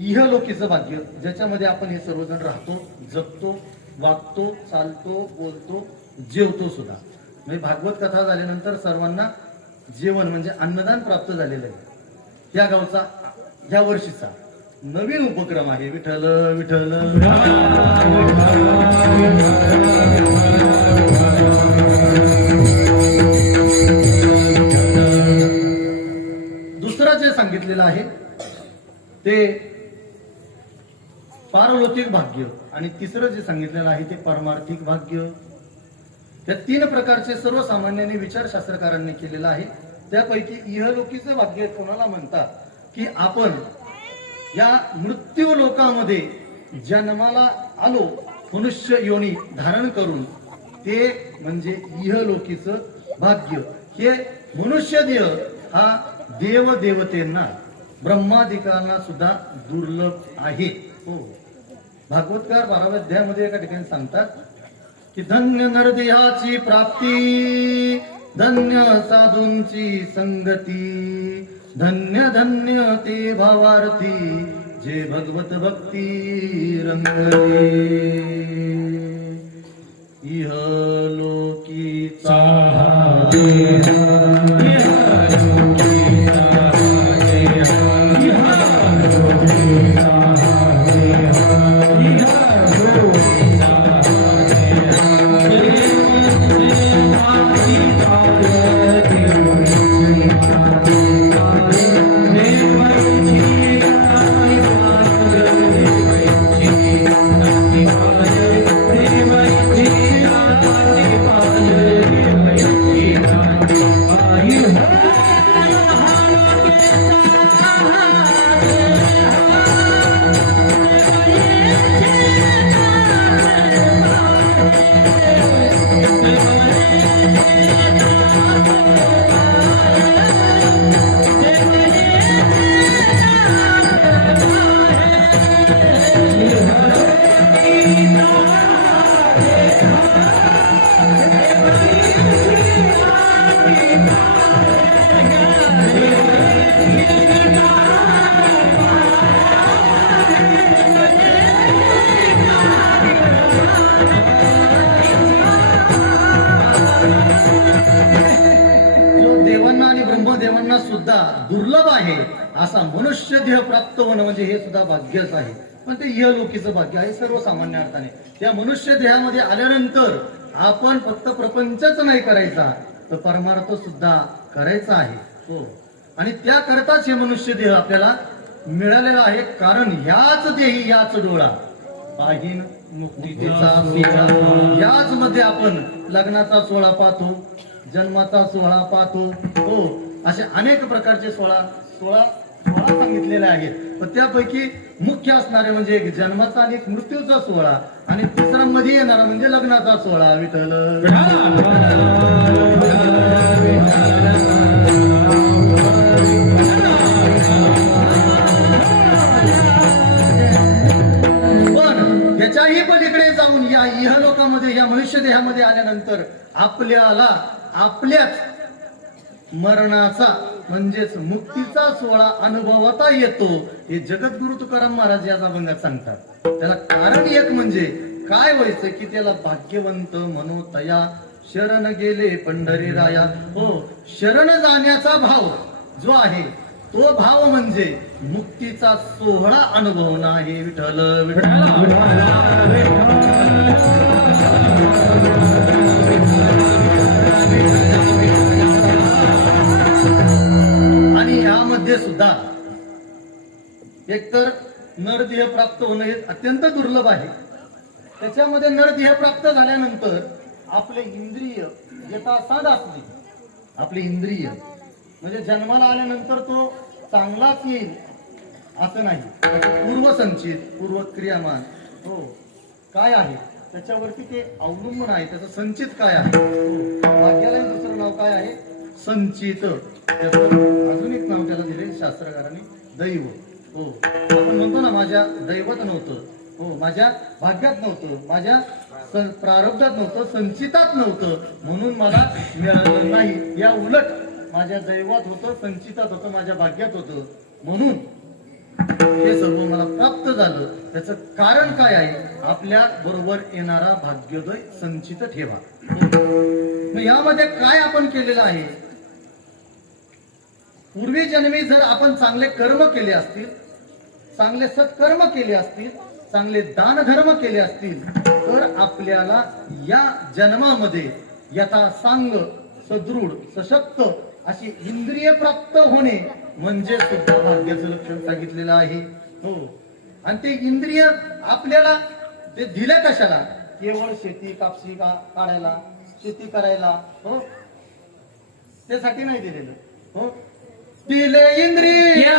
इहलोकीचं भाग्य, ज्याच्यामध्ये आपण हे सर्वजण राहतो, जगतो, वागतो, चालतो, बोलतो, जेवतो सुद्धा. म्हणजे भागवत कथा झाल्यानंतर सर्वांना जेवण म्हणजे अन्नदान प्राप्त झालेलं आहे. या गावचा या वर्षीचा नवीन उपक्रम आहे. विठ्ठल विठ्ठल. दुसरं जे सांगितलेलं आहे ते पारलौकिक भाग्य आणि तिसरं जे सांगितलेलं आहे ते परमार्थिक भाग्य. या तीन प्रकारचे सर्वसामान्यांनी विचारशास्त्रकारांनी केलेलं आहे. त्यापैकी इहलोकीचं भाग्य कोणाला म्हणतात की आपण या मृत्यू लोकामध्ये जन्माला आलो मनुष्य योनी धारण करून, ते म्हणजे इहलोकीचं भाग्य. हे मनुष्य देह हा देव देवतेंना ब्रह्मादिकांना सुद्धा दुर्लभ आहे. हो, भागवतकार 12व्या अध्यायामध्ये एका ठिकाणी सांगतात की धन्य नरदेहाची प्राप्ती, धन्य साधूंची संगती, धन्य धन्य ते भावार्थी, जे भगवत भक्ती रंगले. इहलोकीचा देवांना सुद्धा दुर्लभ आहे असा मनुष्य देह प्राप्त होणं म्हणजे हे सुद्धा भाग्यच आहे. पण ते इहलोकीचं भाग्य आहे सर्वसामान्य अर्थाने. त्या मनुष्य देहामध्ये आल्यानंतर आपण फक्त प्रपंचच नाही करायचा, तर परमार्थ सुद्धा करायचा आहे. हो, आणि त्याकरताच हे मनुष्य देह आपल्याला मिळालेला आहे. कारण ह्याच देही याच डोळा पाहिन मुक्तीचा सोहळा. याच मध्ये आपण लग्नाचा सोहळा पाहतो, जन्माचा सोहळा पाहतो. हो, असे अनेक प्रकारचे सोहळा सांगितलेले आहेत. पण त्यापैकी मुख्य असणारे म्हणजे एक जन्माचा आणि एक मृत्यूचा सोहळा, आणि तिसरा मध्ये येणारा म्हणजे लग्नाचा सोहळा. विठ्ठल. पण त्याच्याही पलीकडे जाऊन या इहलोकामध्ये या मनुष्य देहामध्ये आल्यानंतर आपल्याला आपल्याच मरणाचा म्हणजेच मुक्तीचा सोहळा अनुभवता येतो. हे जगद्गुरु तुकाराम महाराज या अभंगात सांगतात. त्याला कारण एक म्हणजे काय व्हायचं की त्याला भाग्यवंत मनोतया शरण गेले पंढरी राया. हो, शरण जाण्याचा भाव जो आहे तो भाव म्हणजे मुक्तीचा सोहळा अनुभवणं आहे. विठ्ठल विठ्ठल. आणि यामध्ये सुद्धा एकतर नरदेह प्राप्त होणं हे अत्यंत दुर्लभ आहे. त्याच्यामध्ये नरदेह प्राप्त झाल्यानंतर आपले इंद्रिय यथासाध असले, आपले इंद्रिय म्हणजे जन्माला आल्यानंतर तो चांगलाच येईल असं नाही. पूर्वसंचित पूर्वक्रियामान हो काय आहे त्याच्यावरती ते अवलंबून आहे. त्याचं संचित काय आहे, भाग्याला दुसरं नाव काय आहे, संचित. अजून एक नाव त्याला दिले शास्त्रकारांनी, दैव. हो, आपण म्हणतो ना माझ्या दैवत नव्हतं, हो माझ्या भाग्यात नव्हतं, माझ्या प्रारब्धात नव्हतं, संचितात नव्हतं, म्हणून मला मिळालं नाही. या उलट माझ्या दैवात होतं, संचितात होतं, माझ्या भाग्यात होतं, म्हणून हे सर्व मला झालं त्याचं कारण काय आहे? आपल्या बरोबर येणारा भाग्योदय संचित ठेवा. मग यामध्ये काय आपण केलेलं आहे? पूर्वी जन्मी जर आपण चांगले कर्म केले असतील, चांगले सत्कर्म केले असतील, चांगले दान धर्म केले असतील, तर आपल्याला या जन्मामध्ये यथासांग सदृढ सशक्त अशी इंद्रिय प्राप्त होणे म्हणजे सुद्धा भाग्याचं लक्षण सांगितलेलं आहे. हो, आणि ते इंद्रिय आपल्याला ते दिले कशाला? केवळ शेती कापशी काढायला, शेती करायला, हो, त्यासाठी नाही दिलेलं. हो, दिले इंद्रिय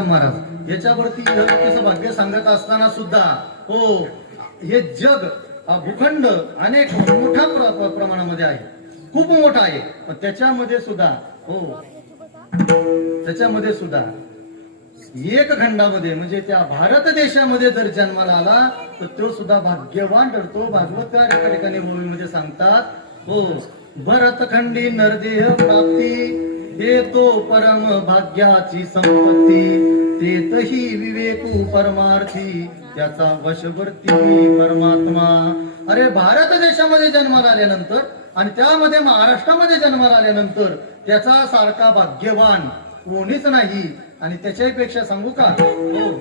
महाराज याच्यावरती त्याचं भाग्य सांगत असताना सुद्धा, हो, हे जग भूखंड अनेक मोठ्या प्रमाणामध्ये आहे, खूप मोठा आहे. पण त्याच्यामध्ये सुद्धा, हो, त्याच्यामध्ये सुद्धा एक खंडामध्ये म्हणजे त्या भारत देशामध्ये जर जन्माला आला तर तो सुद्धा भाग्यवान ठरतो. भागवत त्या ठिकाणी ओळीमध्ये सांगतात, हो, भरतखंडी नरदेह प्राप्ती देतो परम भाग्याची संपत्ती, तेतही विवेकू परमार्थी त्याचा वशवर्ती परमात्मा. अरे, भारत देशामध्ये जन्माला आल्यानंतर आणि त्यामध्ये महाराष्ट्रामध्ये जन्माला आल्यानंतर त्याचा सारखा भाग्यवान कोणीच नाही. आणि त्याच्यापेक्षा सांगू का, हो,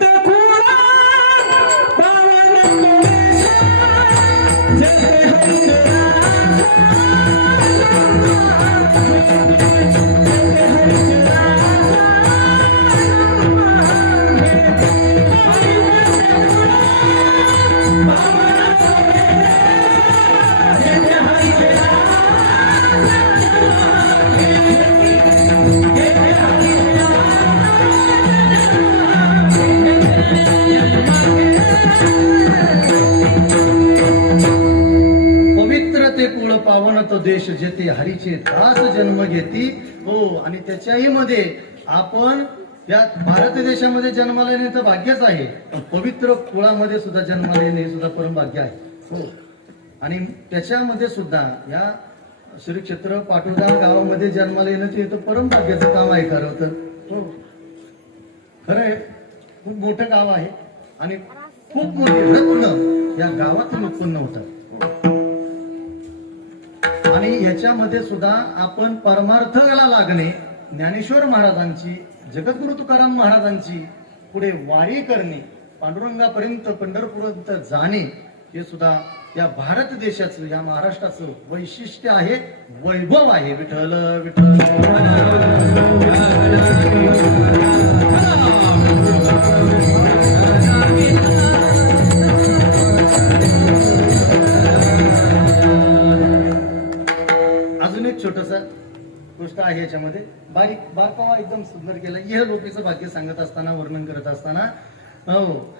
तो देश जेथे हरीचे दास जन्म घेती. हो, आणि त्याच्याही मध्ये आपण या भारत देशामध्ये जन्माला येणे तर भाग्यच आहे, पण पवित्र कुळामध्ये सुद्धा जन्माला येणे हे सुद्धा परम भाग्य आहे. हो, आणि त्याच्यामध्ये सुद्धा या श्री क्षेत्र पाटोदा गावामध्ये जन्माला येणं ते परम भाग्याचं काम आहे. खरं तर, हो, खरं आहे, खूप मोठं गाव आहे आणि खूप मोठे रत्न या गावातून उत्पन्न होतात. आणि याच्यामध्ये सुद्धा आपण परमार्थाला लागणे, ज्ञानेश्वर महाराजांची, जगद्गुरु तुकाराम महाराजांची पुढे वारी करणे, पांडुरंगापर्यंत पंढरपूरपर्यंत जाणे, हे सुद्धा या भारत देशाचं, या महाराष्ट्राचं वैशिष्ट्य आहे, वैभव आहे. विठ्ठल विठ्ठल. अजून एक छोटस गोष्ट आहे याच्यामध्ये, बारीक बारकावा एकदम सुंदर केला. इह लोकीचं भाग्य सांगत असताना, वर्णन करत असताना, हो,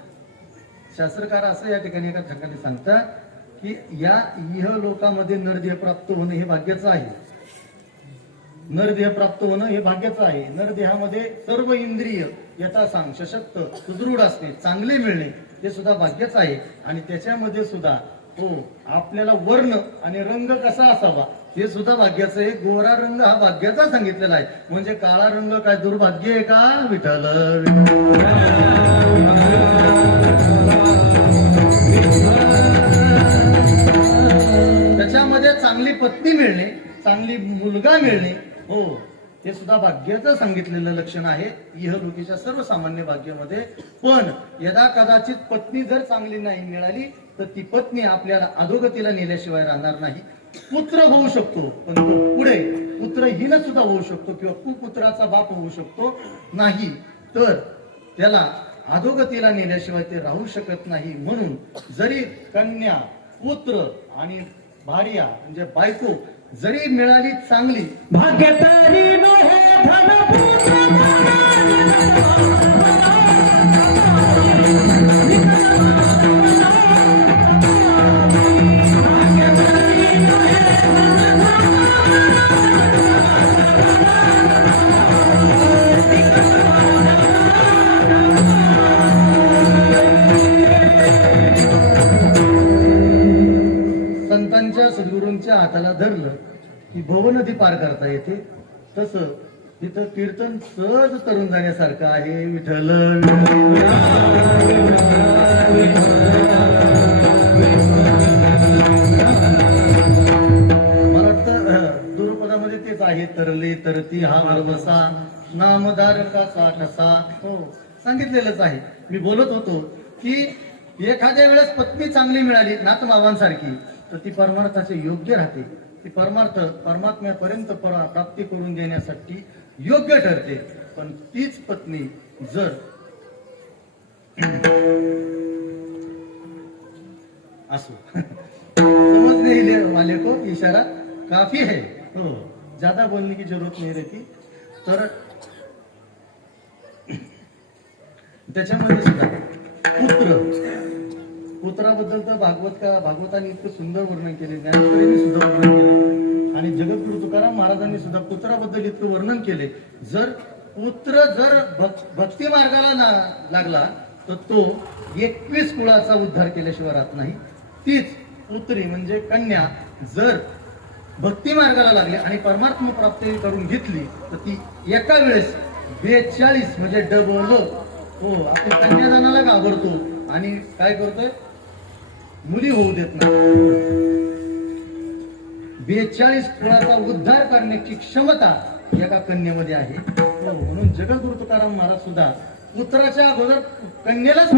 शास्त्रकार असं या ठिकाणी एका ठिकाणी सांगतात की या इह लोकामध्ये नरदेह प्राप्त होणं हे भाग्याचं आहे. नरदेह प्राप्त होणं हे भाग्याचं आहे. नरदेहामध्ये सर्व इंद्रिय यथासांग सशक्त सुदृढ असणे, चांगले मिळणे हे सुद्धा भाग्यच आहे. आणि त्याच्यामध्ये सुद्धा, हो, आपल्याला वर्ण आणि रंग कसा असावा हे सुद्धा भाग्याचं आहे. गोरा रंग हा भाग्याचा सांगितलेला आहे. म्हणजे काळा रंग काय दुर्भाग्य आहे का? विठ्ठल. पत्नी मिळणे, चांगली मुलगा मिळणे, हो हे सुद्धा भाग्याचं सांगितलेलं लक्षण आहे इहलोकीच्या सर्वसामान्य भाग्यामध्ये. पण यदा कदाचित पत्नी जर चांगली नाही मिळाली तर ती पत्नी आपल्याला अधोगतीला नेल्याशिवाय राहणार नाही. पुत्र होऊ शकतो पण तो पुढे पुत्रहीन सुद्धा होऊ शकतो किंवा कुपुत्राचा बाप होऊ शकतो, नाही तर त्याला अधोगतीला नेल्याशिवाय ते राहू शकत नाही. म्हणून जरी कन्या, पुत्र आणि भार्या म्हणजे बायको जरी मिळाली चांगली, भाग्यतारी नोहे संतांच्या सद्गुरूंच्या हाताला धरलं की भव नदी पार करता येते. तसं तिथं कीर्तन सहज तरुण जाण्यासारखं आहे. विठ्ठल मला वाटतं दुरुपदामध्ये तेच आहे. तरले तरती हा वरवसा नामधारकाचा ठसा, हो सांगितलेलंच आहे. मी बोलत होतो की एखाद्या वेळेस पत्नी चांगली मिळाली नातमावांसारखी तर ती परमार्थाचे योग्य राहते. ती परमात्म्यापर्यंत प्राप्ती करून देण्यासाठी योग्य ठरते. पण तीच पत्नी जर असो समजने वाले को इशारा काफी है, हो ज्यादा बोलने की जरूरत नहीं रहती. तर त्याच्यामध्ये सुद्धा पुत्राबद्दल तर भागवताने इतकं सुंदर वर्णन केले, ज्ञानेश्वरीने सुद्धा वर्णन केले आणि जगद्गुरु तुकाराम महाराजांनी सुद्धा पुत्राबद्दल इतकं वर्णन केले. जर पुत्र भक्ती मार्गाला लागला तर तो 21 कुळाचा उद्धार केल्याशिवाय राहत नाही. तीच पुत्री म्हणजे कन्या जर भक्ती मार्गाला लागली आणि परमात्मा प्राप्ती करून घेतली तर ती एका वेळेस 42 म्हणजे डबल, हो आपण कन्यादानाला घाबरतो आणि काय करतोय, मुली होऊ देत नाही. 42 कुळाचा उद्धार करण्याची क्षमता एका कन्येमध्ये आहे. म्हणून जगद्गुरु तुकाराम महाराज सुद्धा पुत्राच्या अगोदर कन्येलाच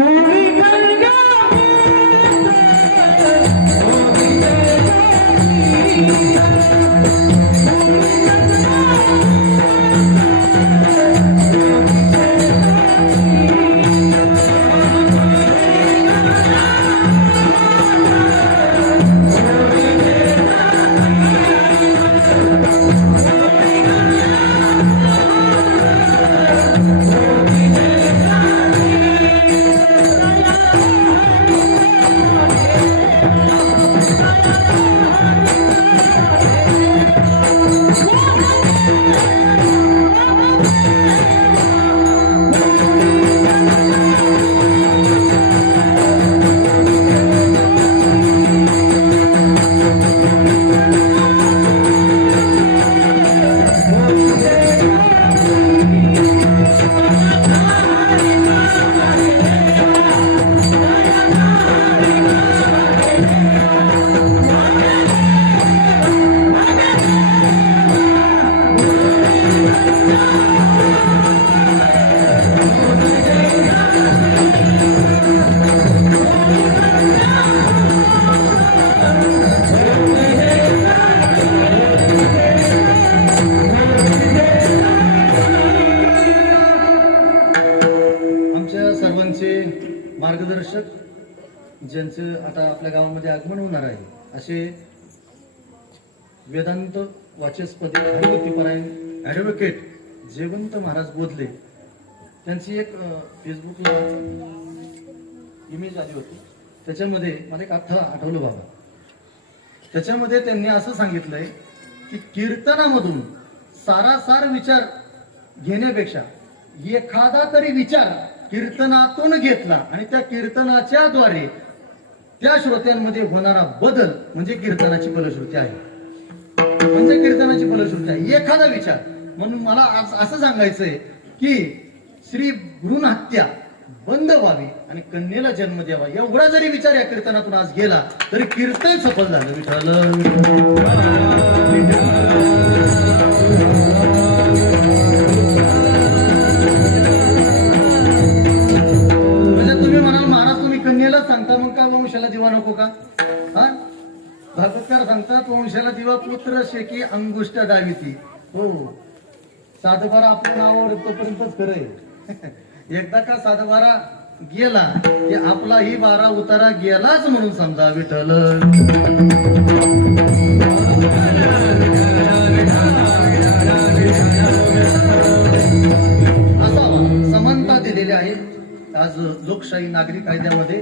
मार्गदर्शक ज्यांचं आता आपल्या गावामध्ये आगमन होणार आहे असे वेदांत वाचस्पदी हरिभक्तीपरायण ॲडव्होकेट जयवंत महाराज बोधले, त्यांची एक फेसबुकला इमेज आली होती. त्याच्यामध्ये मला एक आठवलं बाबा. त्याच्यामध्ये त्यांनी असं सांगितलंय की कीर्तनामधून सारासार विचार घेण्यापेक्षा एखादा तरी विचार कीर्तनातून घेतला आणि त्या कीर्तनाच्या द्वारे त्या श्रोत्यांमध्ये होणारा बदल म्हणजे कीर्तनाची फलश्रुती आहे. म्हणजे कीर्तनाची फलश्रुती आहे एखादा विचार. म्हणून मला असं सांगायचंय की श्री भ्रूण हत्या बंद व्हावी आणि कन्येला जन्म द्यावा, एवढा जरी विचार या कीर्तनातून आज गेला तरी कीर्तन सफल झालं. विठ्ठल म्हणजे तुम्ही म्हणाल महाराज तुम्ही कन्येला सांगता, मग का वंशाला दिवा नको का? हा, भागवतकार सांगतात वंशाला दिवा पुत्र शेकी अंगुष्ट डावीती. हो, सातबारा आपल्या नावावर तोपर्यंतच खरंय. एकदा का सातबारा गेला की आपलाही बारा उतारा गेलाच म्हणून समजा. विठ्ठल असावा, समानता दिलेली आहे. आज लोकशाही नागरी कायद्यामध्ये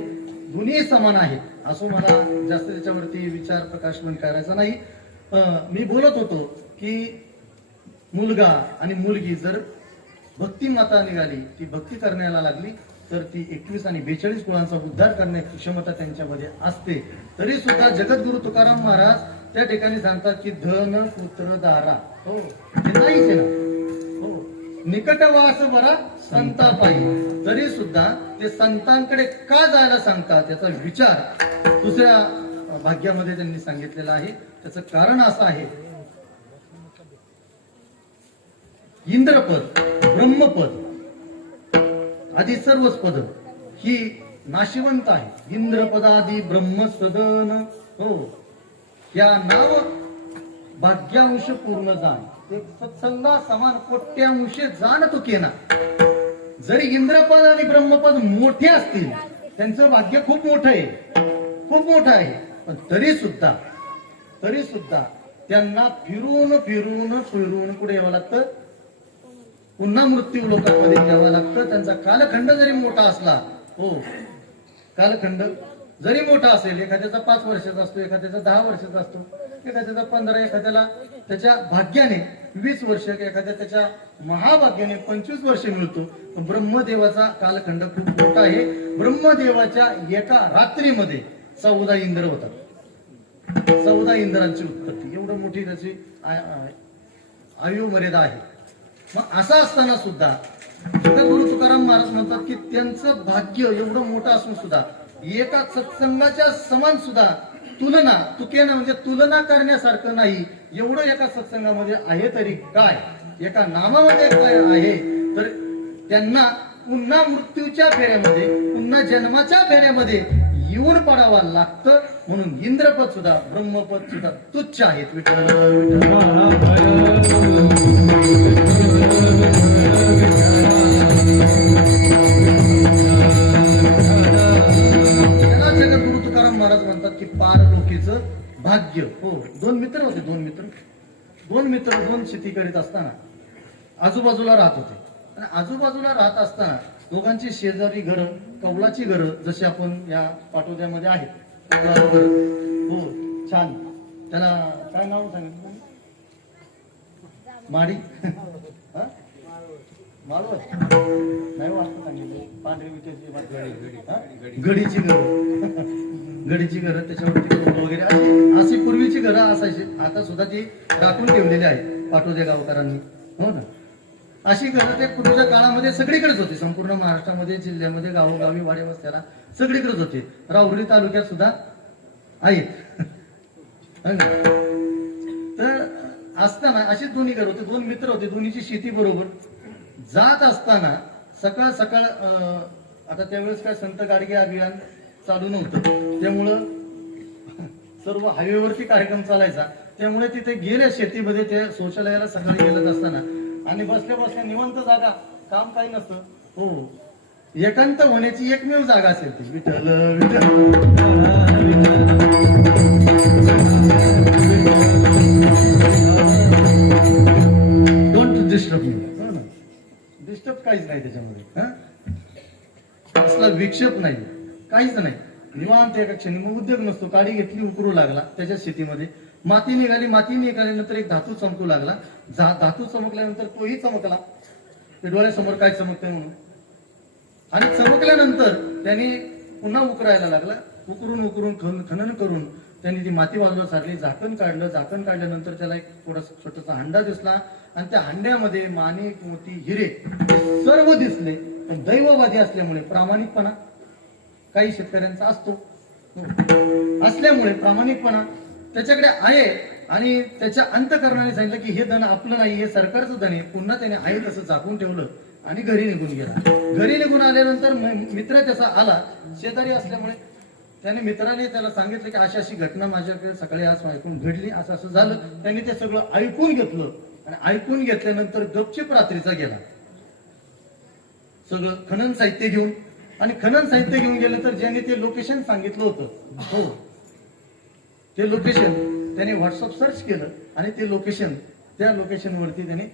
दोन्ही समान आहेत असो. मला जास्त त्याच्यावरती विचार प्रकाशन करायचा नाही. मी बोलत होतो की मुलगा आणि मुलगी जर भक्ती माता निघाली, ती भक्ती करण्याला लागली तर ती 21 आणि 42 कुळांचा उद्धार करण्याची क्षमता त्यांच्यामध्ये असते. तरी सुद्धा जगद्गुरु तुकाराम महाराज त्या ठिकाणी सांगतात की धन पुत्र दारा, हो हे नाहीच आहे ना. हो, निकटवास बरा संतापायी. तरी सुद्धा ते संतांकडे का जायला सांगतात त्याचा विचार दुसऱ्या भाग्यामध्ये त्यांनी सांगितलेला आहे. त्याचं कारण असं आहे, इंद्रपद, ब्रह्मपद आदी सर्वच पद ही नाशिवंत आहे. इंद्रपदादी ब्रह्मसदन, हो या नाव भाग्यांश पूर्ण जाण, एक सत्संगा समान कोट्यांश जाण तू केना. जरी इंद्रपद आणि ब्रह्मपद मोठे असतील, त्यांचं भाग्य खूप मोठं आहे, खूप मोठं आहे, पण तरी सुद्धा त्यांना फिरून फिरून फिरून कुठे यावं लागतं, पुन्हा मृत्यू लोकांमध्ये घ्यावं लागतं. त्यांचा कालखंड जरी मोठा असला, हो कालखंड जरी मोठा असेल, एखाद्याचा 5 वर्षाचा असतो, एखाद्याचा 10 वर्षाचा असतो, एखाद्याचा 15, एखाद्याला त्याच्या भाग्याने 20 वर्ष, एखाद्या त्याच्या महाभाग्याने 25 वर्ष मिळतो. पण ब्रह्मदेवाचा कालखंड खूप मोठा आहे. ब्रह्मदेवाच्या एका रात्रीमध्ये 14 इंद्र होतात. 14 इंद्रांची उत्पत्ती, एवढं मोठी त्याची आयु मर्यादा आहे. मग असं असताना सुद्धा जगद्गुरु तुकाराम महाराज म्हणतात की त्यांचं भाग्य एवढं मोठं असून सुद्धा एका सत्संगाच्या समान सुद्धा तुलना तुकेना म्हणजे तुलना करण्यासारखं नाही. एवढं एका सत्संगामध्ये आहे तरी काय, एका नामामध्ये काय आहे, तर त्यांना पुन्हा मृत्यूच्या फेऱ्यामध्ये, पुन्हा जन्माच्या फेऱ्यामध्ये येऊन पडावं लागतं. म्हणून इंद्रपद सुद्धा ब्रह्मपद सुद्धा तुच्छ आहेत. जगद्गुरु तुकाराम महाराज म्हणतात की पारलोकीचं भाग्य. हो, 2 मित्र होते, 2 मित्र 2 शेती करीत असताना आजूबाजूला राहत होते. आणि आजूबाजूला राहत असताना दोघांची शेजारी घरं, कौलाची घरं जशी आपण या पाटोद्यामध्ये आहेत, कौलाचं घर, हो छान. त्याला काय नाव सांगितलं? माडी, माळव नाही वाटतं सांगितलं. पांढरी विटेची गडीची घरं, गडीची घरं, त्याच्यावरती वगैरे अशी पूर्वीची घरं असायची. आता सुद्धा ती राखून ठेवलेली आहेत पाटोद्या गावकरांनी, हो ना. अशी घरं ते पूर्वीच्या काळामध्ये सगळीकडेच होती, संपूर्ण महाराष्ट्रामध्ये, जिल्ह्यामध्ये, गावोगावी, वाड्या वस्त्याला सगळीकडेच होते. राहुरी तालुक्यात सुद्धा आहेत. तर असताना अशी दोन्ही घर होते, 2 मित्र होते, दोन्हीची शेती बरोबर. जात असताना सकाळ सकाळ, आता त्यावेळेस काय संत गाडगे अभियान चालू नव्हतं, त्यामुळं सर्व हायवेवरती कार्यक्रम चालायचा. त्यामुळे तिथे गेल्या शेतीमध्ये ते शौचालयाला सकाळी गेलत असताना आणि बसल्या बसल्या निवंत जागा, काम काही नसतं, हो एकांत होण्याची एकमेव जागा असेल ती. Vitthal don't disturb me. Disturb काहीच नाही त्याच्यामध्ये, असला विक्षेप नाही, काहीच नाही, निवांत एका क्षणी. मग उद्योग नसतो. काडी घेतली, उकरू लागला त्याच्या शेतीमध्ये, माती निघाली, माती निघाल्यानंतर एक धातू चमकू लागला. धातू चमकल्यानंतर तोही चमकला, ते डोळ्यासमोर काय चमकतंय म्हणून. आणि चमकल्यानंतर त्याने पुन्हा उकरायला लागला. उकरून उकरून खनन करून त्यांनी ती माती बाजूला सारली, झाकण काढलं. झाकण काढल्यानंतर त्याला एक थोडासा छोटासा हंडा दिसला आणि त्या हंड्यामध्ये माणिक, मोती, हिरे सर्व दिसले. पण दैववादी असल्यामुळे, प्रामाणिकपणा काही शेतकऱ्यांचा असतो. असल्यामुळे प्रामाणिकपणा त्याच्याकडे आहे आणि त्याच्या अंतःकरणाने सांगितलं की हे धन आपलं नाही, हे सरकारचं धन आहे. पुन्हा त्याने आहे तसं झाकून ठेवलं आणि घरी निघून गेला. घरी निघून आल्यानंतर मित्र त्याचा आला, शेजारी असल्यामुळे त्याने मित्राने त्याला सांगितलं की अशी अशी घटना माझ्याकडे सकाळी आज ऐकून घडली, असं असं झालं. त्यांनी ते सगळं ऐकून घेतलं आणि ऐकून घेतल्यानंतर गपचीप रात्रीचा गेला सगळं खनन साहित्य घेऊन. आणि खनन साहित्य घेऊन गेलं तर ज्याने ते लोकेशन सांगितलं होतं, हो ते लोकेशन त्याने व्हॉट्सअप सर्च केलं आणि ते लोकेशन, त्या लोकेशनवरती त्याने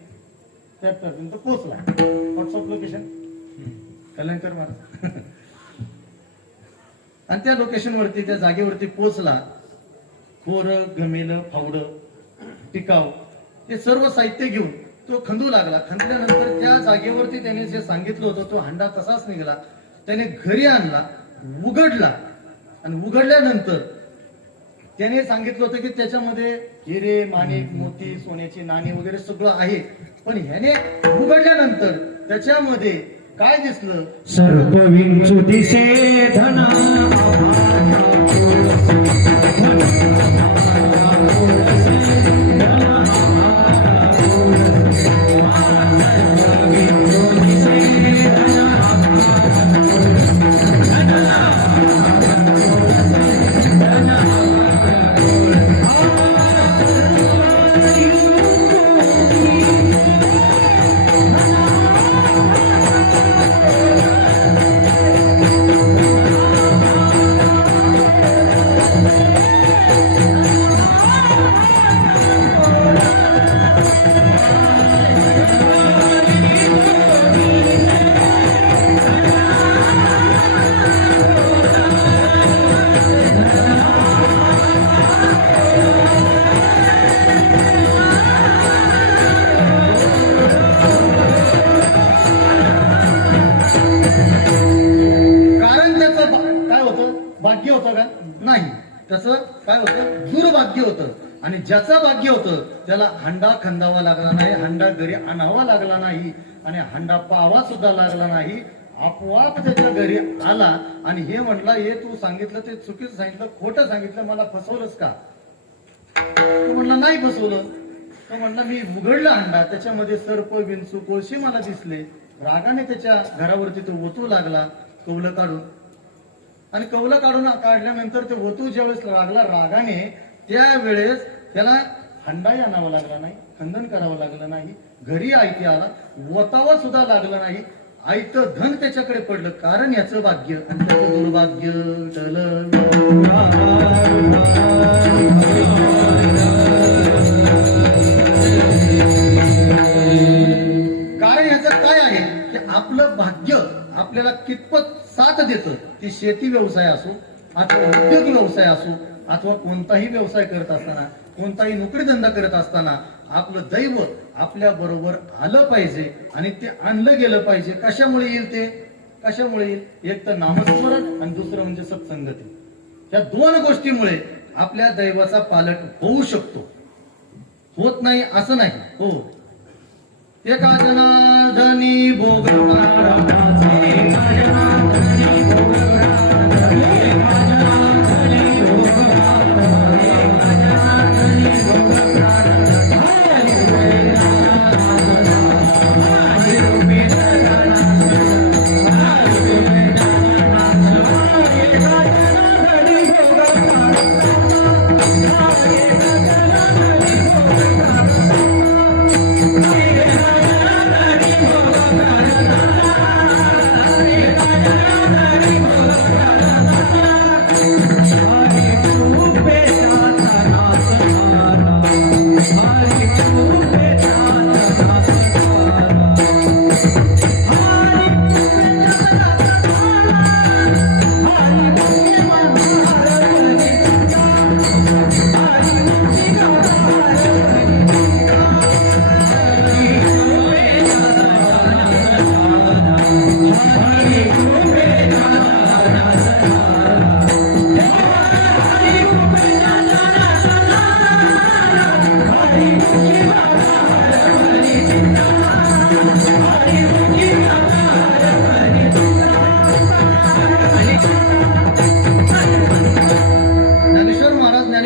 त्यापर्यंत पोहोचला. व्हॉट्सअप लोकेशन कल्याणकर महाराज आणि त्या लोकेशनवरती, त्या जागेवरती पोहोचला. खोरं, गमेलं, फावडं, टिकाव हे सर्व साहित्य घेऊन तो खंदू लागला. खंदल्यानंतर त्या जागेवरती त्याने जे सांगितलं होतं तो हंडा तसाच निघाला. त्याने घरी आणला, उघडला आणि उघडल्यानंतर त्याने सांगितलं होतं की त्याच्यामध्ये हिरे, माणिक, मोती, सोन्याची नाणी वगैरे सगळं आहे. पण ह्याने उघडल्यानंतर त्याच्यामध्ये काय दिसलं? सर्प विंचू दिसे धना भाग्य होतं का? नाही. त्याचं काय होतं? दुर्भाग्य होतं. आणि ज्याचं भाग्य होतं त्याला हंडा खंदावा लागला नाही, हंडा घरी आणावा लागला नाही आणि हंडा पावा सुद्धा लागला नाही. आपोआप त्याच्या घरी आला आणि हे म्हटलं, हे तू सांगितलं ते चुकीचं सांगितलं, खोटं सांगितलं, मला फसवलंच का? तो म्हणला नाही फसवलं. तो म्हणला मी उघडला हंडा, त्याच्यामध्ये सर्प, विंचू, कोळशी मला दिसले. रागाने त्याच्या घरावरती तो ओतू लागला कौलं काढून. आणि कौलं काढल्यानंतर ते ओतू ज्यावेळेस लागला रागाने, त्यावेळेस त्याला हंडाही आणावा लागला नाही, खंदन करावं लागलं नाही, घरी आयती आला, वतावा सुद्धा लागला नाही. आयतं धन त्याच्याकडे पडलं. कारण याचं भाग्य आणि त्याचं दुर्भाग्य टळलं. कारण याचं काय आहे की आपलं भाग्य आपल्याला कितपत साथ देतं. ती शेती व्यवसाय असो अथवा उद्योग व्यवसाय असो अथवा कोणताही व्यवसाय करत असताना, कोणताही नोकरीधंदा करत असताना आपलं दैव आपल्या बरोबर आलं पाहिजे आणि ते आणलं गेलं पाहिजे. कशामुळे येईल ते? कशामुळे येईल? एक तर नामस्मरण आणि दुसरं म्हणजे सत्संगती. या दोन गोष्टीमुळे आपल्या दैवाचा पालट होऊ शकतो. होत नाही असं नाही. हो, एका जनार्दनी भोगवणारा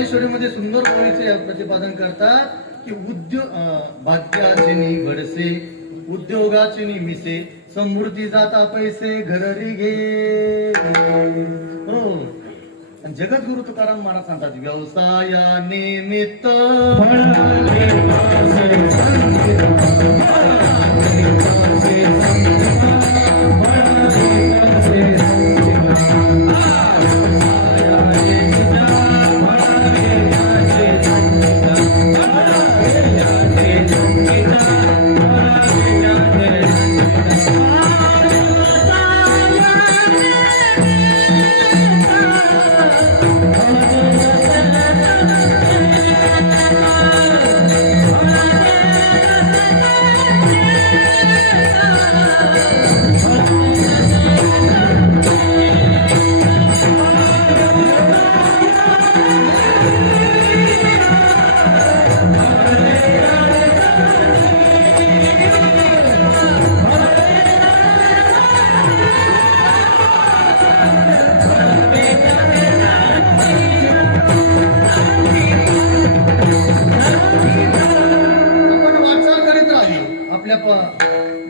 ज्ञानेश्वरीमध्ये सुंदर ओळीचे प्रतिपादन करतात की भाग्याचे निवडसे उद्योगाचे निमिसे समृद्धी जाता पैसे घररी घे. हो, आणि जगद्गुरु तुकाराम महाराज सांगतात व्यवसाया निमित्त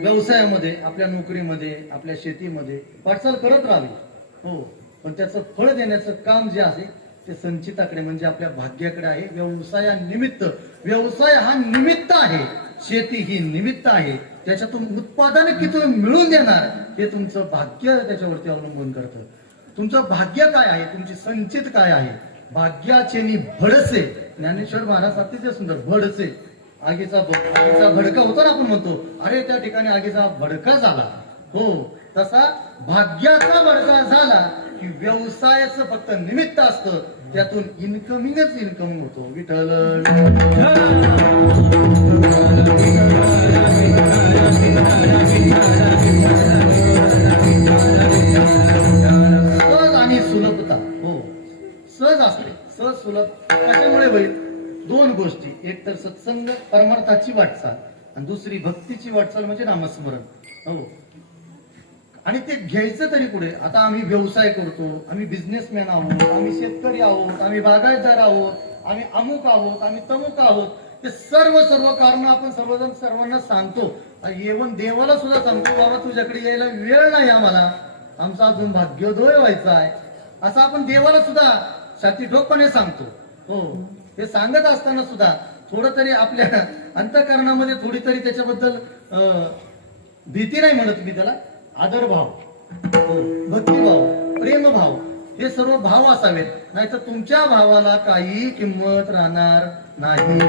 व्यवसायामध्ये, आपल्या नोकरीमध्ये, आपल्या शेतीमध्ये वाटचाल करत राहावी. हो, पण त्याचं फळ देण्याचं काम जे आहे ते संचिताकडे म्हणजे आपल्या भाग्याकडे आहे. व्यवसायानिमित्त, व्यवसाय हा निमित्त आहे, शेती ही निमित्त आहे. त्याच्यातून उत्पादन किती मिळून देणार हे तुमचं भाग्य त्याच्यावरती अवलंबून करतं. तुमचं भाग्य काय आहे, तुमची संचित काय आहे. भाग्याचे नि भडसे, ज्ञानेश्वर महाराज अतिशय सुंदर. भडसे आगीचा भडका होतो ना, आपण म्हणतो अरे त्या ठिकाणी आगीचा भडका झाला. हो, तसा भाग्याचा भडका झाला की व्यवसायाचं फक्त निमित्त असतं, त्यातून इन्कमिंगच इन्कमिंग होतो. विठ्ठल सहज आणि सुलभता. हो, सहज असते, सहज सुलभ. कशामुळे होईल? दोन गोष्टी, एक तर सत्संग परमार्थाची वाटचाल आणि दुसरी भक्तीची वाटचाल म्हणजे नामस्मरण. हो, आणि ते घ्यायचं तरी पुढे. आता आम्ही व्यवसाय करतो, आम्ही बिझनेसमॅन आहोत, आम्ही शेतकरी आहोत, आम्ही बागायतदार आहोत, आम्ही अमुक आहोत, आम्ही तमुक आहोत. ते सर्व कारण आपण सर्वजण सर्वांना सांगतो. येऊन देवाला सुद्धा सांगतो बाबा तुझ्याकडे यायला वेळ नाही, आम्हाला आमचा अजून भाग्योदय व्हायचा आहे, असं आपण देवाला सुद्धा छाती ठोकपणे सांगतो. हो, हे सांगत असताना सुद्धा थोडं तरी आपल्या अंतःकरणामध्ये थोडी तरी त्याच्याबद्दल भीती नाही म्हणत मी त्याला, आदरभाव, भक्तिभाव, प्रेमभाव, हे सर्व भाव असावेत. नाही तर तुमच्या भावाला काही किंमत राहणार नाही.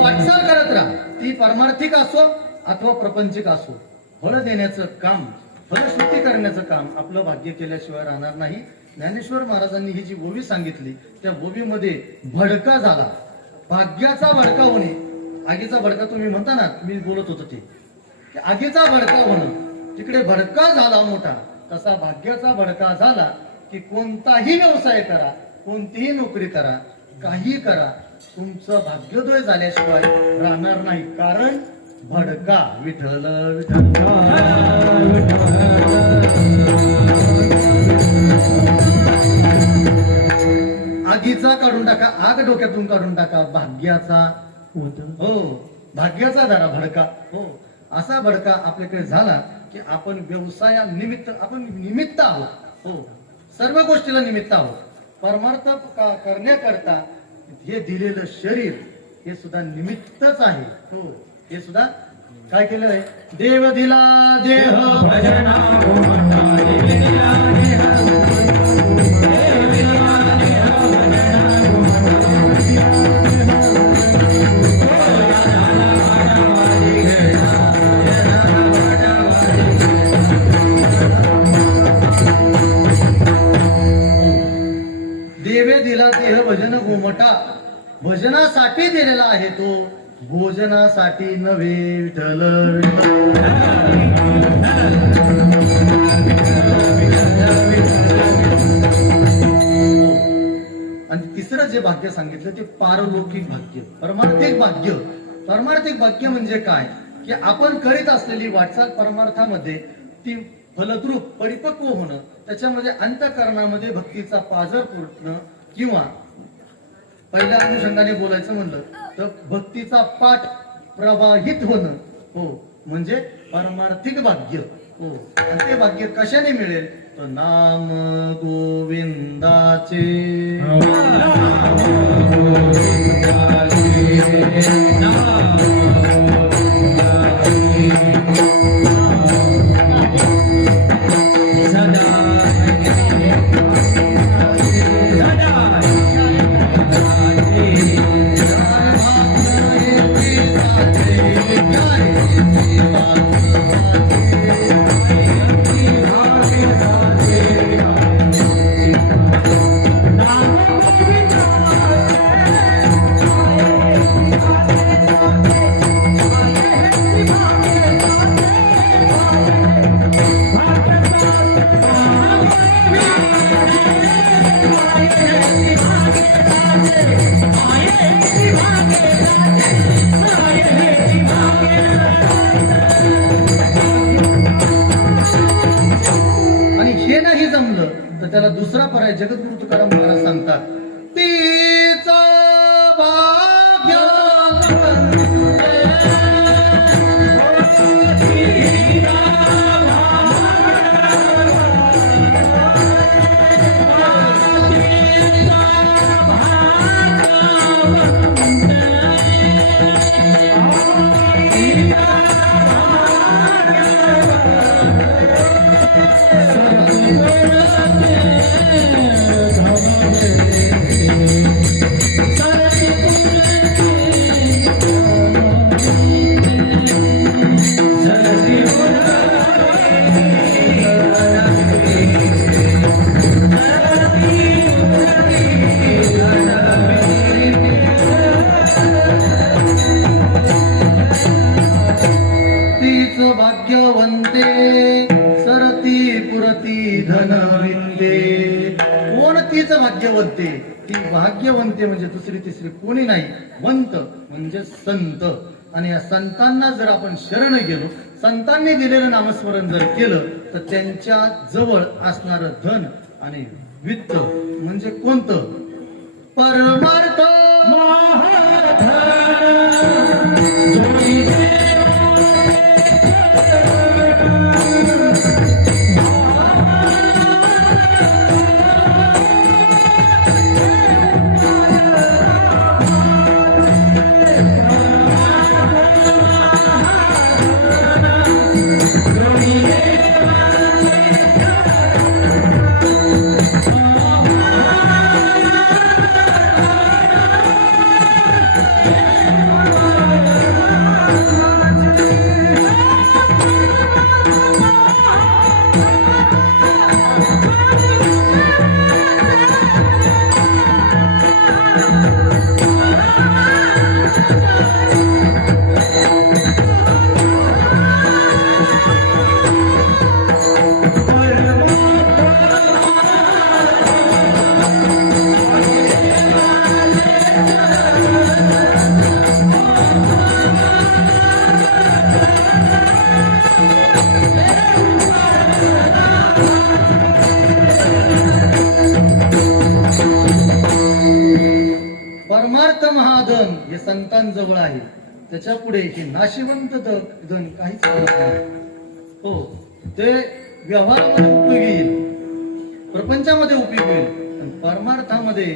वाटचाल करत राहा, ती पारमार्थिक असो अथवा प्रपंचिक असो. फळ देण्याचं काम, फलश्रुती करण्याचं काम आपलं भाग्य केल्याशिवाय राहणार नाही. ज्ञानेश्वर महाराजांनी ही जी ओवी सांगितली त्या ओवीमध्ये भडका झाला, भाग्याचा भडका होणे. आगीचा भडका तुम्ही म्हणता ना, मी बोलत होतो ते आगीचा भडका होणं, तिकडे भडका झाला मोठा, तसा भाग्याचा भडका झाला की कोणताही व्यवसाय करा, कोणतीही नोकरी करा, काही करा, तुमचं भाग्योदय झाल्याशिवाय राहणार नाही. कारण भडका विठ्ठल विठ्ठल. आगीचा काढून टाका, आग डोक्यातून काढून टाका, भाग्याचा. हो, भाग्याचा धरा भडका. हो, असा भडका आपल्याकडे झाला की आपण व्यवसायानिमित्त, आपण निमित्त आहोत. हो, सर्व गोष्टीला निमित्त आहोत. परमार्थ करण्याकरता हे दिलेलं शरीर हे सुद्धा निमित्तच आहे. हो, हे सुद्धा काय केलं आहे? देव दिला देह भजना देवे दिला देह भजन गोमटा. भजनासाठी दिलेला आहे तो, भोजनासाठी नव्हे. विठ्ठल आणि तिसरं जे भाग्य सांगितलं ते पारलौकिक भाग्य, परमार्थिक भाग्य. परमार्थिक भाग्य म्हणजे काय? की आपण करीत असलेली वाटचाल परमार्थामध्ये ती फलद्रूप परिपक्व होणं, त्याच्यामध्ये अंतःकरणामध्ये भक्तीचा पाझर फुटणं, किंवा पहिल्या अनुषंगाने बोलायचं म्हणलं तर भक्तीचा पाठ प्रवाहित होणं, हो, म्हणजे परमार्थिक भाग्य. हो, आणि ते भाग्य कशाने मिळेल तर नाम गोविंदाचे. आणि हे नाही जमलं तर त्याला दुसरा पर्याय जगद्गुरु तुकाराम महाराज सांगतात, तीचा भाग्य तीच भाग्यवंते सरती पुरती धनविंदे. कोण तीच भाग्यवंते? ती भाग्यवंते म्हणजे दुसरी तिसरी कोणी नाही, वंत म्हणजे संत. आणि या संतांना जर आपण शरण गेलो, संतांनी दिलेलं नामस्मरण जर केलं तर त्यांच्या जवळ असणारं धन आणि वित्त म्हणजे कोणतं? परमार्थ परमार्थ महाधन हे संतांजवळ आहे, त्याच्या पुढे हे नाशिवंत धन काहीच करत नाही. हो, ते व्यवहारामध्ये उपयोगी येईल, प्रपंचामध्ये उपयोगी येईल, पण परमार्थामध्ये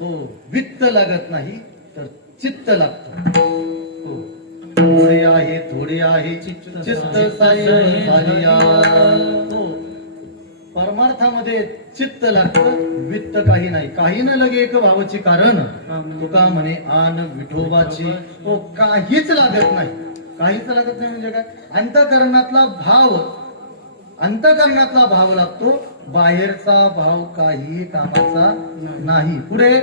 हो वित्त लागत नाही तर चित्त लागत. हो, थोडे आहे चित्त साय झालिया. हो, परमार्थामध्ये चित्त लागतं, वित्त काही नाही. काही न लगे एक भावाची कारण तुका म्हणे आन विठोबाची. हो, काहीच लागत नाही. काहीच लागत नाही म्हणजे काय? अंतःकरणातला भाव लागतो, बाहेरचा भाव काही कामाचा नाही. पुढे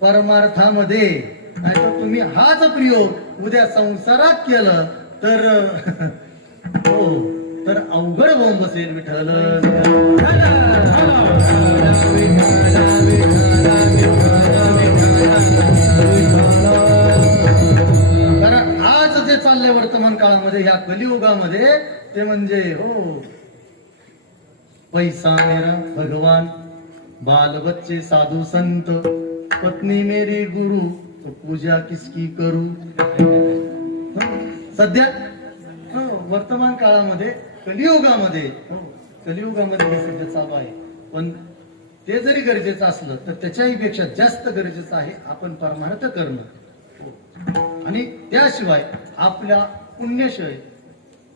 परमार्थामध्ये नाहीतर तुम्ही हाच प्रयोग उद्या संसारात केलं तर हो तर अवघड होऊन बसेल. विठ्ठल कारण आज जे चाललंय वर्तमान काळामध्ये, ह्या कलियुगामध्ये ते म्हणजे पैसा मेरा भगवान, बाल बच्चे साधू संत, पत्नी मेरी गुरु, तो पूजा किसकी करू. सध्या वर्तमान काळामध्ये कलियुगामध्ये कलियुगामध्ये हे सध्या चालू आहे. पण ते जरी गरजेचं असलं तर त्याच्याही पेक्षा जास्त गरजेचं आहे आपण परमार्थ करणं. आणि त्याशिवाय आपल्या पुण्यशय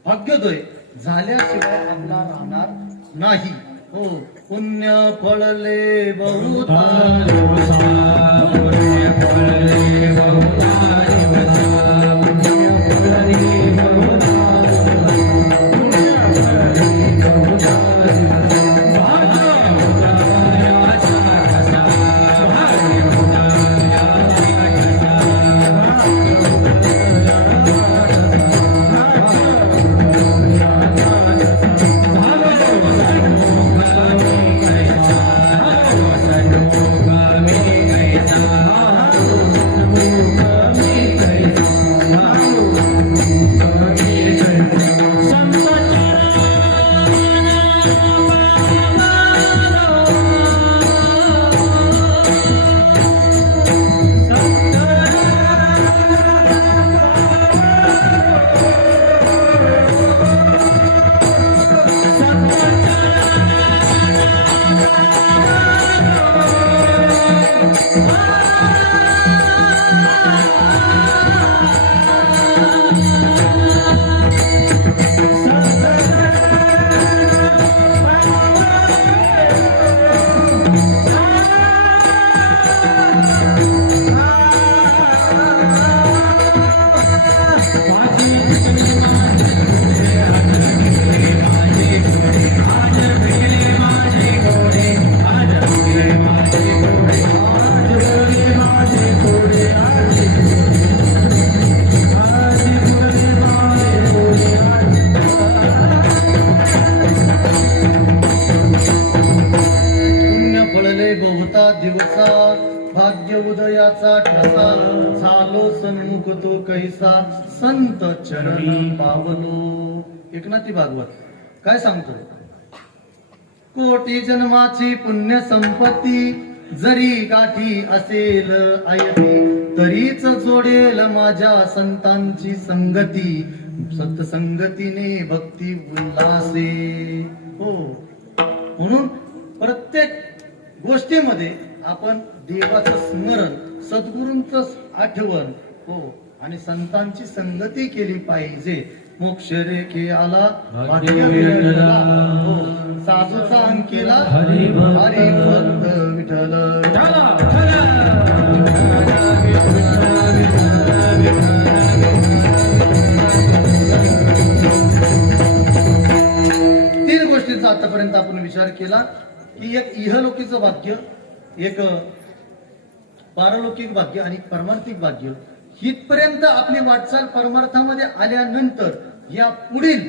भाग्योदय झाल्याशिवाय आपला राहणार नाही. पुण्य फळले बहुता दिवसा भाग्य उदयाचा ठसा, झालो सन्मुख तो कैसा, संत चरण पावलो. एकनाथी भागवत काय सांगतो? कोटी जन्माची पुण्य संपत्ती, जरी गाठी असेल आयती, तरीच जोडेल माझ्या संतांची संगती, सत्संगतीने भक्ती उल्हासे. म्हणून प्रत्येक गोष्टीमध्ये आपण देवाचं स्मरण, सद्गुरूंचं आठवण आणि संतांची संगती केली पाहिजे. मोक्ष रेखे आला भाग्य विरंगला, साधूचा अंकेला हरी भक्त विठ्ठल. तीन गोष्टींचा आतापर्यंत आपण विचार केला की एक इहलौकिकचं भाग्य, एक पारलौकिक भाग्य आणि परमार्थिक भाग्य. हितपर्यंत आपली वाटचाल परमार्थामध्ये आल्यानंतर या पुढील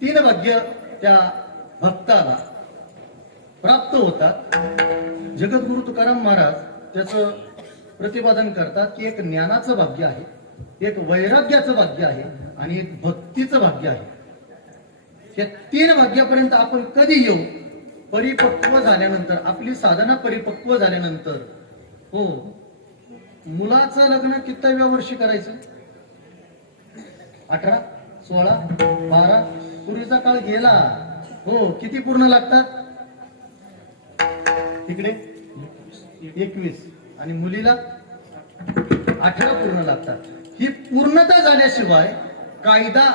तीन भाग्य त्या भक्ताला प्राप्त होतात. जगद्गुरु तुकाराम महाराज त्याचं प्रतिपादन करतात की एक ज्ञानाचं भाग्य आहे, एक वैराग्याचं भाग्य आहे आणि एक भक्तीचं भाग्य आहे. या तीन भाग्यापर्यंत आपण कधी येऊ? परिपक्व झाल्यानंतर, आपली साधना परिपक्व झाल्यानंतर. मुलाचं लग्न कितव्या वर्षी करायचं? 18, 16, 12. पूर्वीचा काळ गेला. किती पूर्ण लागतात? तिकडे 21 आणि मुलीला 18 पूर्ण लागतात. ही पूर्णता झाल्याशिवाय कायदा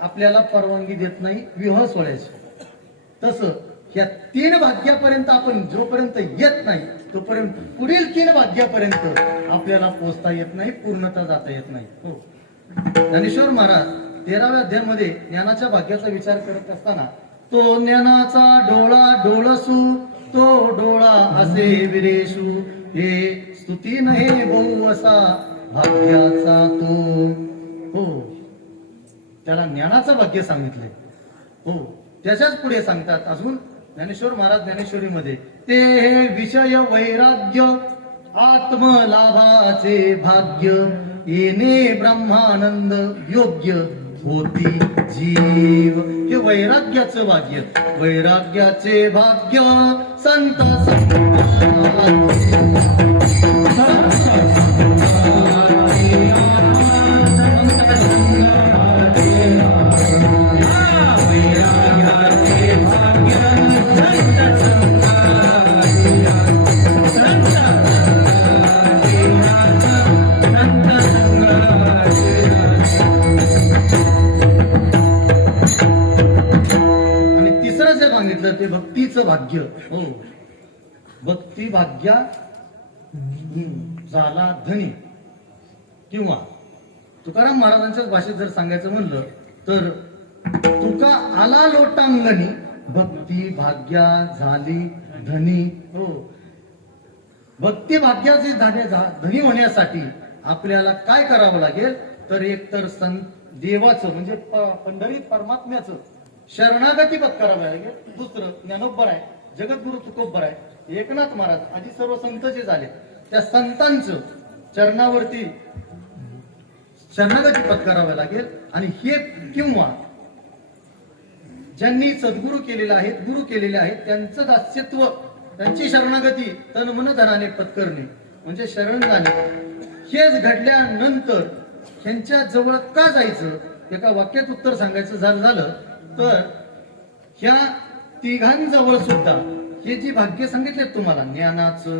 आपल्याला परवानगी देत नाही विवाह सोहळ्याची. तसं या तीन भाग्यापर्यंत आपण जोपर्यंत येत नाही तोपर्यंत पुढील तीन भाग्यापर्यंत आपल्याला पोहोचता येत नाही, पूर्णता जाता येत नाही. ज्ञानेश्वर महाराज 13व्या अध्यायामध्ये ज्ञानाच्या भाग्याचा विचार करत असताना, तो ज्ञानाचा डोळा डोळसू, तो डोळा असे विरेशू, हे स्तुती नहे बहु असा भाग्याचा तो. त्याला ज्ञानाचं भाग्य सांगितले. त्याच्याच पुढे सांगतात अजून ज्ञानेश्वर महाराज ज्ञानेश्वरीमध्ये, ते हे विषय वैराग्य आत्मलाभाचे भाग्य, येणे ब्रह्मानंद योग्य, होती जीव. हे वैराग्याचं भाग्य, वैराग्याचे भाग्य संत ते भक्तीचं भाग्य. हो, भक्ती भाग्या झाला धनी. किंवा तुकाराम महाराजांच्याच भाषेत जर सांगायचं म्हणलं तर तुका आला लोटांगणी भक्ती भाग्या झाली धनी. हो, भक्ती भाग्याचे धनी होण्यासाठी आपल्याला काय करावं लागेल तर एक तर देवाचं म्हणजे पंढरी परमात्म्याचं शरणागती पत्करावी लागेल. दुसरं ज्ञानोबर आहे, जगद्गुरु तुकोबर आहे, एकनाथ महाराज आधी सर्व संत जे झाले त्या संतांचं चरणावरती शरणागती पत्करावं लागेल. आणि हे किंवा ज्यांनी सद्गुरु केलेले आहेत, गुरु केलेले आहेत त्यांचं दास्यत्व, त्यांची शरणागती तन मन धनाने पत्करणे म्हणजे शरण जाणे. हेच घडल्यानंतर ह्यांच्या जवळ का जायचं एका वाक्यात उत्तर सांगायचं झालं तर ह्या तिघांजवळ सुद्धा हे जी भाग्य सांगितलेत तुम्हाला ज्ञानाचं,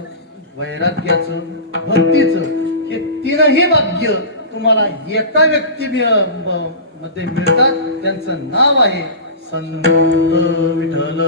वैराग्याचं, भक्तीचं, हे तीनही भाग्य तुम्हाला एका व्यक्ती मध्ये मिळतात. त्यांचं नाव आहे संत विठ्ठल.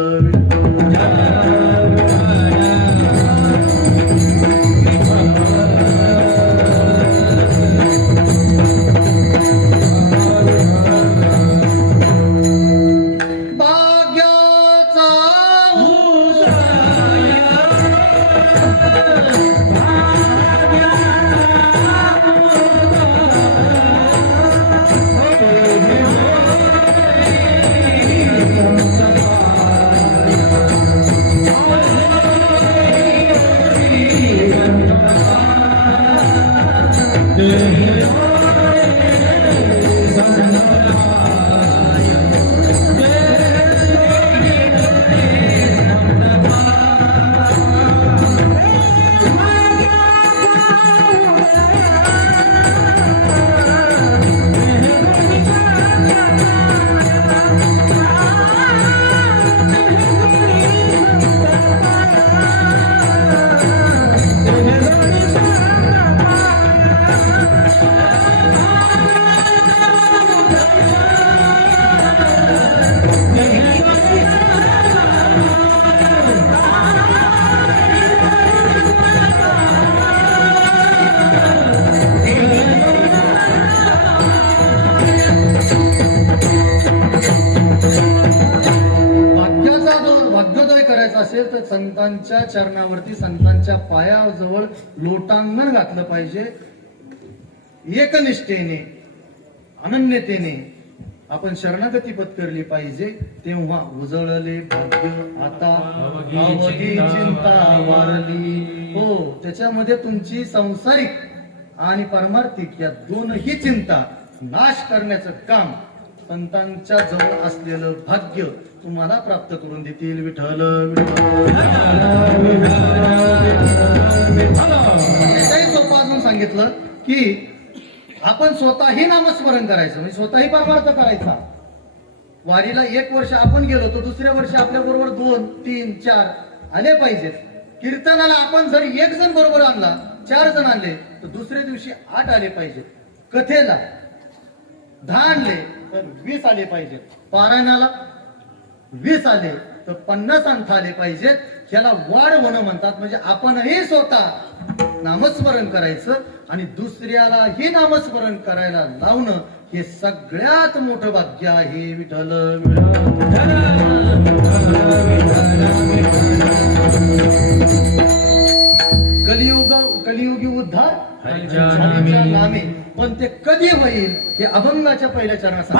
असेल तर संतांच्या चरणावरती, संतांच्या पायाजवळ लोटांगण घातलं पाहिजे. एकनिष्ठेने, अनन्यतेने आपण शरणागती पत्करली पाहिजे. तेव्हा उजळले भाग्य आता अवघी चिंता वारली. हो, त्याच्यामध्ये तुमची सांसारिक आणि पारमार्थिक या दोनही चिंता नाश करण्याचं काम संतांच्या जवळ असलेलं भाग्य तुम्हाला प्राप्त करून देतील. विठ्ठल सोपं अजून सांगितलं की आपण स्वतःही नामस्मरण करायचं म्हणजे स्वतःही परमार्थ करायचा. वारीला 1 वर्ष आपण गेलो तर दुसऱ्या वर्षी आपल्या बरोबर 2, 3, 4 आले पाहिजेत. कीर्तनाला आपण जर 1 जण बरोबर आणला, 4 जण आणले तर दुसऱ्या दिवशी 8 आले पाहिजेत. कथेला 10 आणले तर 20 आले पाहिजेत. पारायणाला 20 आले तर 50 अंथ आले पाहिजेत. ह्याला वाढ होणं म्हणतात. म्हणजे आपणही स्वतः नामस्मरण करायचं आणि दुसऱ्यालाही नामस्मरण करायला लावणं हे सगळ्यात मोठं भाग्य आहे. विठ्ठल कलियुगी उद्धार नामे, पण ते कधी होईल हे अभंगाच्या पहिल्या चरणात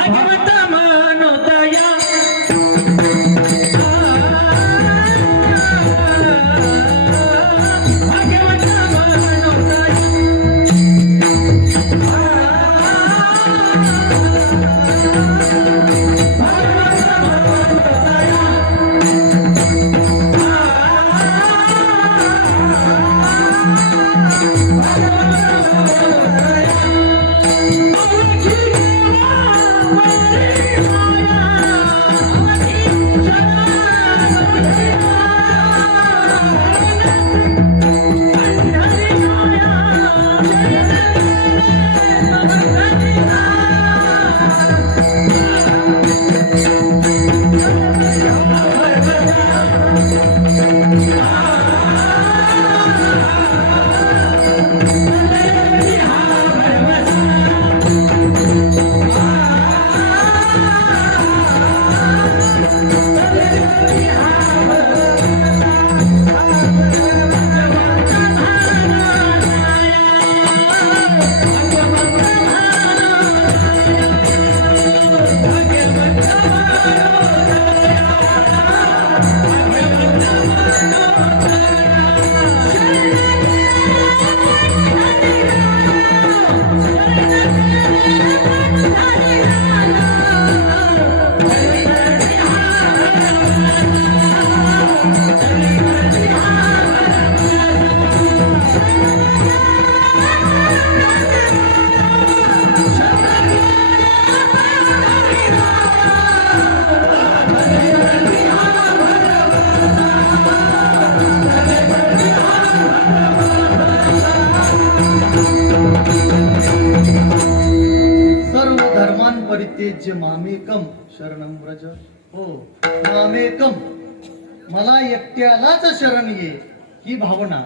सर्व धर्मान परित्यज्य मामेकम शरणं व्रज. हो, मामेकम, मला एकट्यालाच शरण ये, ही भावना,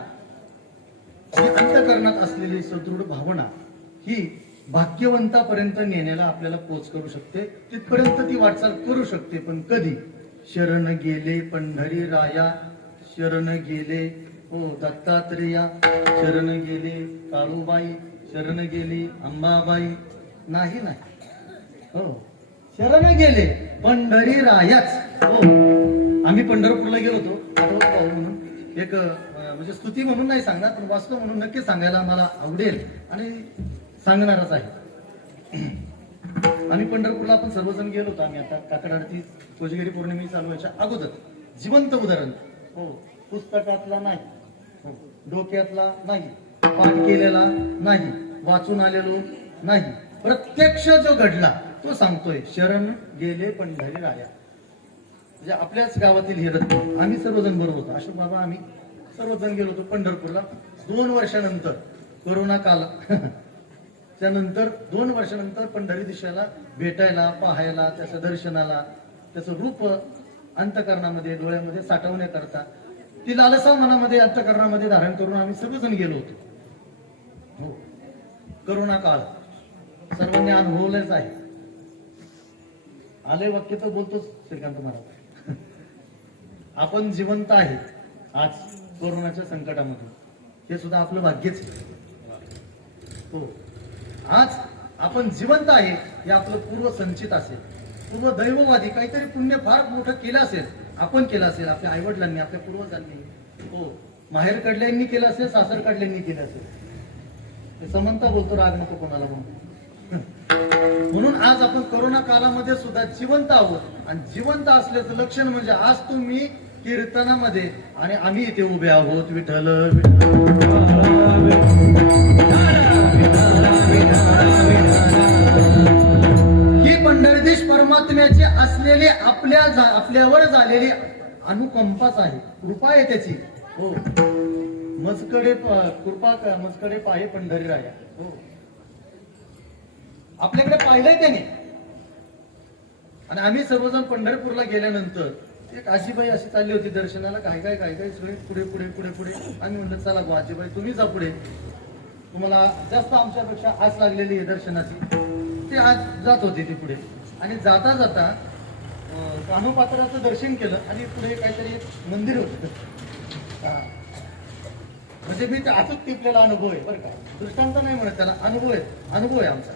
ही अंतकरणात असलेली सदृढ भावना, ही भाग्यवंतापर्यंत नेण्याला आपल्याला पोच करू शकते. तिथपर्यंत ती वाटचाल करू शकते. पण कधी? शरण गेले पंढरी राया, शरण गेले हो दत्तात्रेया, शरण गेले काळूबाई, शरण गेली अंबाबाई, नाही हो, शरण गेले पंढरी रायाच. हो, आम्ही पंढरपूरला गेलो होतो, आठवत पाहू म्हणून एक म्हणजे स्तुती म्हणून नाही सांगणार, पण वास्तव म्हणून नक्की सांगायला मला आवडेल आणि सांगणारच आहे. आम्ही पंढरपूरला आपण सर्वजण गेलो होतो. आम्ही आता काकड आरती कोजागिरी पौर्णिमे चालू व्हायच्या अगोदर जिवंत उदाहरण. हो, पुस्तकातला नाही, हो, डोक्यातला नाही, पाठ केलेला नाही, वाचून आलेलो नाही, प्रत्यक्ष जो घडला तो सांगतोय. शरण गेले पंढरी राया, म्हणजे आपल्याच गावातील हे रत्न. आम्ही सर्वजण बरोबर होतो, अशोक बाबा आम्ही सर्वजण गेलो होतो पंढरपूरला. 2 वर्षानंतर कोरोना काल त्यानंतर 2 वर्षानंतर पंढरी दिशेला भेटायला, पाहायला, त्याच्या दर्शनाला, त्याचं रूप अंतकरणामध्ये, डोळ्यामध्ये साठवण्याकरता, ती लालसा मनामध्ये अंतकरणामध्ये धारण करून आम्ही सर्वजण गेलो होतो. हो, करोना काळ सर्वांनी अनुभवलेच आहे. आले वाक्य तर बोलतोच श्रीकांत महाराज. आपण जिवंत आहे आज कोरोनाच्या संकटामधून, हे सुद्धा आपलं भाग्यच आहे. हो, आज आपण जिवंत आहे हे आपलं पूर्व संचित असेल, पूर्व दैववादी काहीतरी पुण्य फार मोठं केलं असेल, आपण केलं असेल, आपल्या आईवडिलांनी, आपल्या पूर्वजांनी, हो, माहेर कडल्यांनी केलं असेल, सासर कडल्यांनी केलं असेल. समंता बोलतो, राग नको कोणाला म्हणून. म्हणून आज आपण कोरोना काळामध्ये सुद्धा जिवंत आहोत. आणि जिवंत असल्याचं लक्षण म्हणजे आज तुम्ही कीर्तनामध्ये आणि आम्ही इथे उभे आहोत. विठ्ठल ही पंढरीधीश परमात्म्याची असलेली आपल्यावर झालेली अनुकंपाच आहे, कृपा आहे त्याची. हो, मजकडे कृपा, मजकडे पाहे पंढरी राया. हो, आपल्याकडे पाहिलंय त्याने. आणि आम्ही सर्वजण पंढरपूरला गेल्यानंतर एक आजीबाई अशी चालली होती दर्शनाला, काय सगळे पुढे पुढे पुढे पुढे. आम्ही म्हणलं चला गो आजीबाई तुम्ही जा पुढे, तुम्हाला जास्त आमच्यापेक्षा आस लागलेली आहे दर्शनाची. ते आज जात होते ती पुढे. आणि जाता जाता कान्होपात्राचं दर्शन केलं आणि पुढे काहीतरी मंदिर होतं. म्हणजे मी ते अचूक टिपलेला अनुभव आहे बरं का, दृष्टांत नाही म्हणत त्याला, अनुभव आहे आमचा.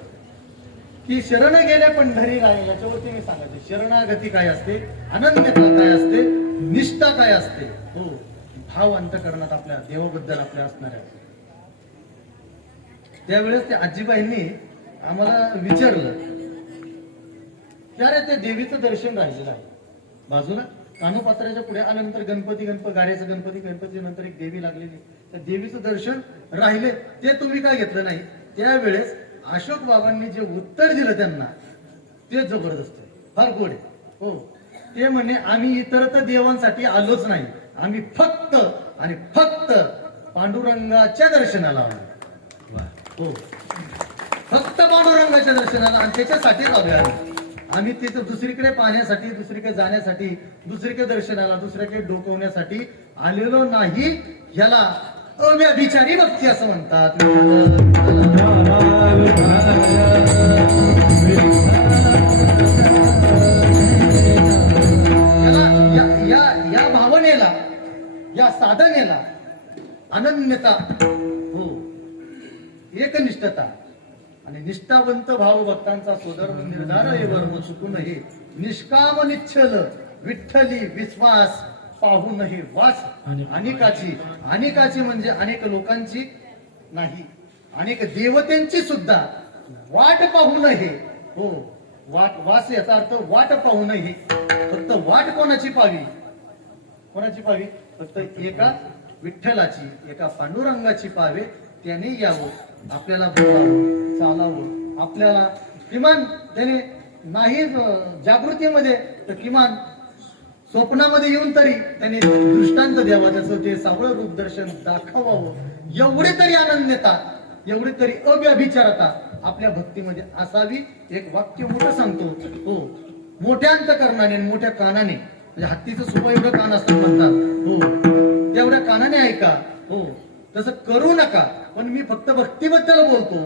की शरण गेले पंढरी राया, याच्यावरती मी सांगायचे शरणागती काय असते, अनन्यता काय असते, निष्ठा काय असते. हो, भाव अंतकरणात आपल्या देवाबद्दल आपल्या असणाऱ्या. त्यावेळेस त्या आजीबाईंनी आम्हाला विचारलं की अरे ते देवीचं दर्शन राहिलेलं आहे बाजूला, कान्होपात्राच्या पुढे आल्यानंतर गाड्याचं गणपती नंतर एक देवी लागलेली, त्या देवीचं दर्शन राहिले, ते तुम्ही काय घेतलं नाही. त्यावेळेस अशोक बाबांनी जे उत्तर दिलं त्यांना, ते जबरदस्त आहे, फार गोड आहे. हो, ते म्हणे आम्ही इतरत्र देवांसाठी आलोच नाही, आम्ही फक्त आणि फक्त पांडुरंगाच्या दर्शनाला आलो. हो, फक्त पांडुरंगाच्या दर्शनाला आणि त्याच्यासाठीच आलोय आम्ही तिथं दुसरीकडे पाहण्यासाठी, दुसरीकडे जाण्यासाठी, दुसरीकडे दर्शनाला, दुसरीकडे डोकवण्यासाठी आलेलो नाही. ह्याला अव्यभिचारी भक्ती असं म्हणतात. या भावनेला, या साधनेला अनन्यता, हो, एकनिष्ठता आणि निष्ठावंत भाव भक्तांचा सोदर्म निर्धार एवर चुकून हे निष्काम निश्चल विठ्ठली विश्वास पाहू नये वास अनेकाची म्हणजे अनेक लोकांची नाही, अनेक देवतेंची सुद्धा वाट पाहू नये. हो, वास याचा अर्थ वाट पाहू नये. फक्त वाट कोणाची पाहावी? कोणाची पाहावी? फक्त एका विठ्ठलाची, एका पांडुरंगाची पाहावे. त्याने यावं, आपल्याला बोलावं, चालावं, आपल्याला किमान त्याने नाही जागृतीमध्ये तर किमान स्वप्नामध्ये येऊन तरी त्यांनी दृष्टांत द्यावा, त्याचं ते सावळ रूप दर्शन दाखवावं. एवढी तरी अनन्यता, एवढी तरी अव्यभिचारता आपल्या भक्तीमध्ये असावी. एक वाक्य मोठं सांगतो, हो, मोठ्या अंतकरणाने, मोठ्या कानाने, म्हणजे हत्तीचं सुख एवढं कान असतं म्हणतात, हो, तेवढ्या कानाने ऐका. हो, तसं करू नका, पण मी फक्त भक्तीबद्दल बोलतो.